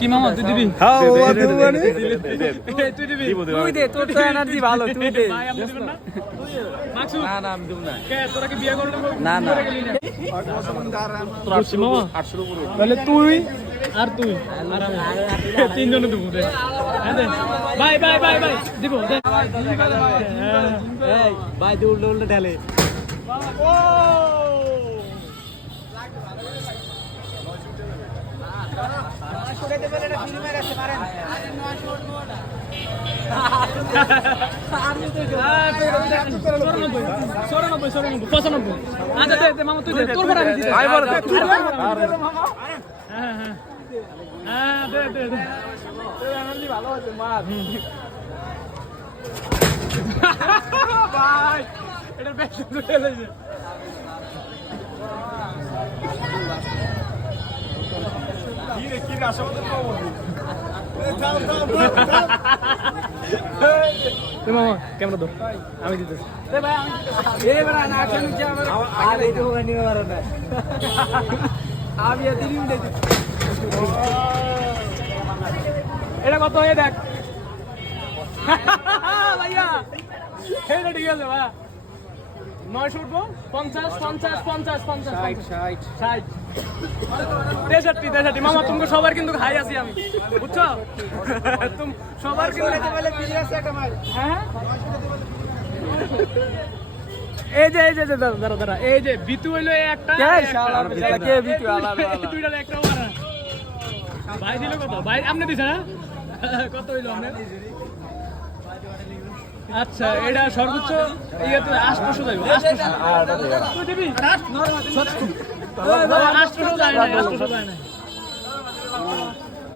কি মামা তুই দিবি? হ্যাঁ ও দেবো মানে তুই দিবি? তুই দে, তোর তো এনার্জি ভালো, তুই দে। ভাই আপনি দিবেন না? মাকসুদ না না আমি দেব না। কে তোরা কি বিয়ে করলি? না, না। বুঝছি মামা। তাহলে তুই আর তুই আর আমি তিনজনে দেবো দে। হ্যাঁ দে। বাই বাই বাই বাই দিব দে। এই ভাই দে, উল্টো উল্টো ঢালে। আচ্ছা দে দে মামা তুই দে তোর পর আমি দিতে আই বল দে তুই হ্যাঁ দে দে দে এনার্জি ভালো আছে মার। ভাই এটা বেশ চলে যায় কি রে আসলে পাবো মামা ক্যামেরা দাও আমি দিতেছি এই বড় না কেন যাবে? আর এই তো নিয়ে মারো না। আমি এদিন দিই। এটা কত হয়ে দেখ ভাইয়া এটা ঠিক আছে ভাই 900 উঠবো 50 50 50 50 60 63 মামা তুমি সবার কিন্তু খাই আছি আমি বুঝছো তুমি সবার কিন্তু হ্যাঁ এই যে দাঁড়া দাঁড়া এই যে বিতু হইলো এই একটা কে বিটু আলাদা আলাদা। দুইটা একটা মারা ভাই দিল কত ভাই আপনি দিছেন না কত হইলো আপনি আচ্ছা এটা সর্বোচ্চ ইয়ে তো 800 যাইব 800 তুই দিবি 800 যায় না 800 যায় না